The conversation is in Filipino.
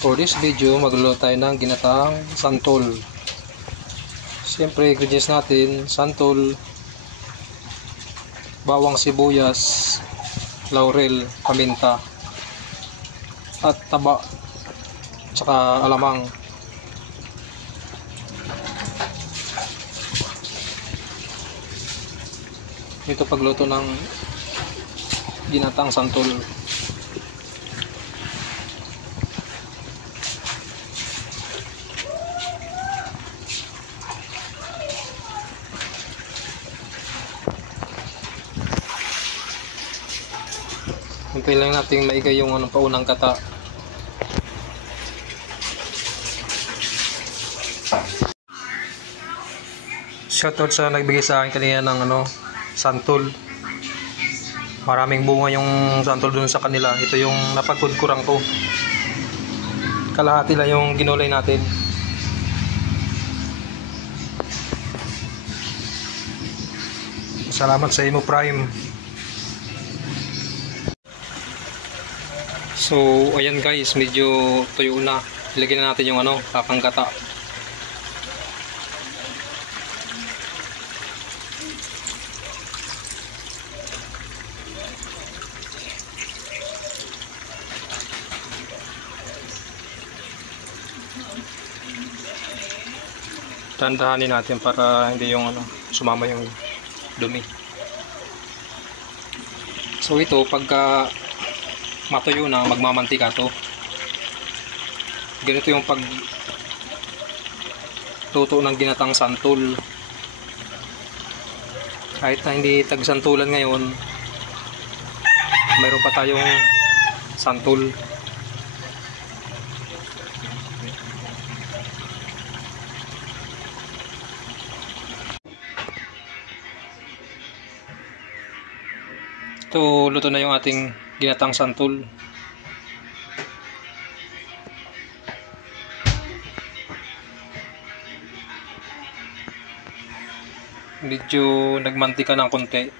For this video, magluluto tayo ng ginataang santol. Siyempre, ingredients natin, santol, bawang sibuyas, laurel, paminta, at taba, tsaka alamang. Ito pagluto ng ginataang santol. Hintayin lang natin maigay yung paunang kata. Shoutout sa nagbigay sa akin kanina ng santol. Maraming bunga yung santol dun sa kanila. Ito yung napagkudkurang ko. Kalahati lang yung ginulay natin. Salamat sa Imo Prime. So, ayan guys, medyo tuyo na. Ilagay na natin yung kakang kata. Tandahanin natin para hindi yung sumama yung dumi. So ito, pagka matuyo na, magmamantika to. Ganito yung pagluto ng ginatang santol. Kahit na hindi tagsantulan ngayon, mayroon pa tayong santol. Ito, luto na yung ating ginatang santol. Medyo nagmantika ng konti.